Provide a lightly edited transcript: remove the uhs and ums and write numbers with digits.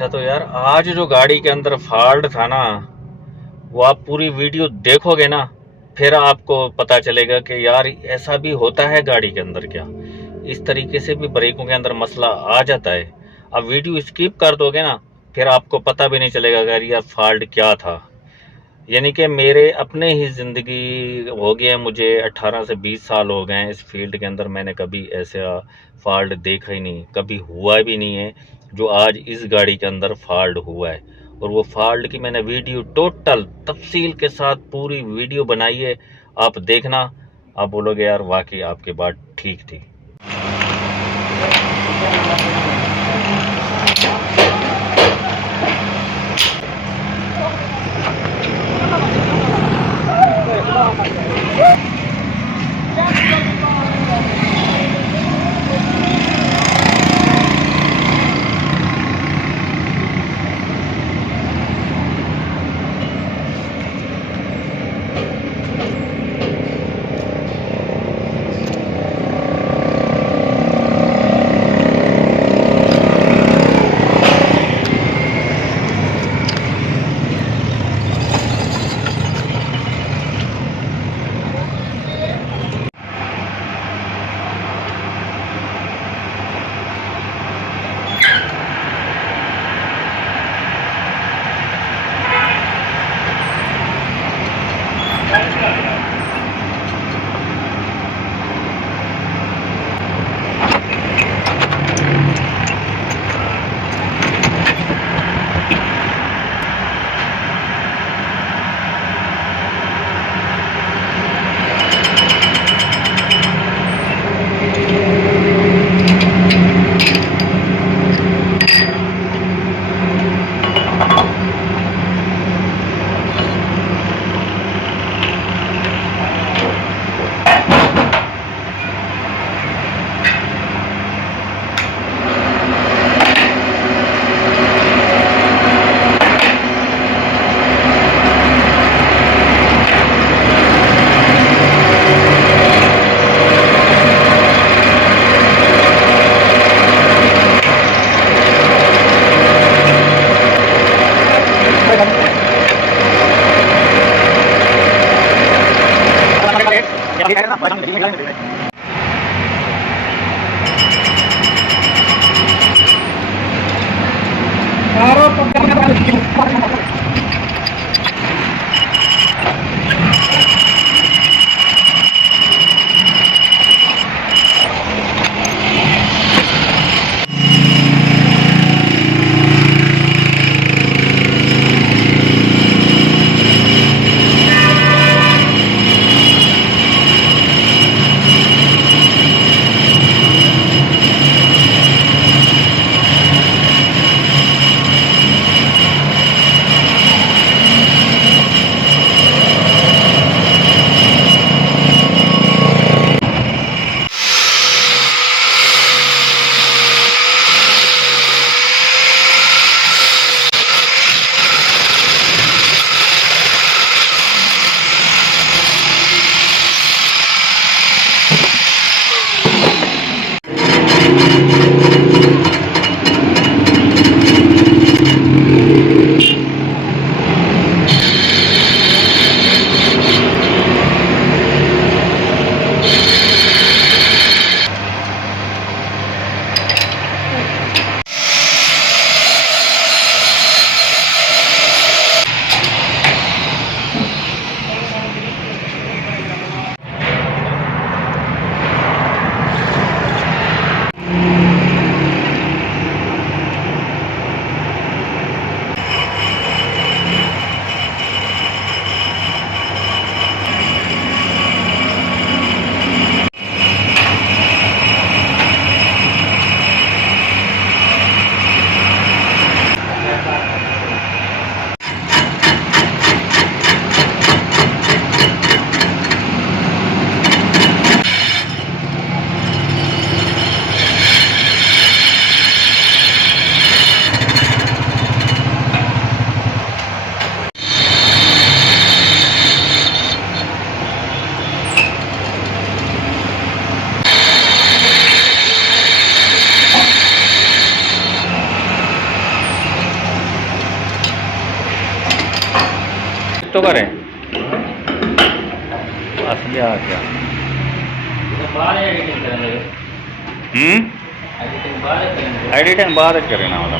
अच्छा तो यार आज जो गाड़ी के अंदर फॉल्ट था ना, वो आप पूरी वीडियो देखोगे ना, फिर आपको पता चलेगा कि यार ऐसा भी होता है गाड़ी के अंदर क्या। इस तरीके से भी ब्रेकों के अंदर मसला आ जाता है। आप वीडियो स्किप कर दोगे ना, फिर आपको पता भी नहीं चलेगा यार यार फॉल्ट क्या था। यानी कि मेरे अपने ही ज़िंदगी हो गया, मुझे 18 से 20 साल हो गए हैं इस फील्ड के अंदर। मैंने कभी ऐसा फॉल्ट देखा ही नहीं, कभी हुआ भी नहीं है जो आज इस गाड़ी के अंदर फॉल्ट हुआ है। और वो फॉल्ट की मैंने वीडियो टोटल तफसील के साथ पूरी वीडियो बनाई है। आप देखना, आप बोलोगे यार वाकई आपकी बात ठीक थी। तो करे असली आ क्या एडिटिंग करने लगे एडिटिंग बाद करें ना वाला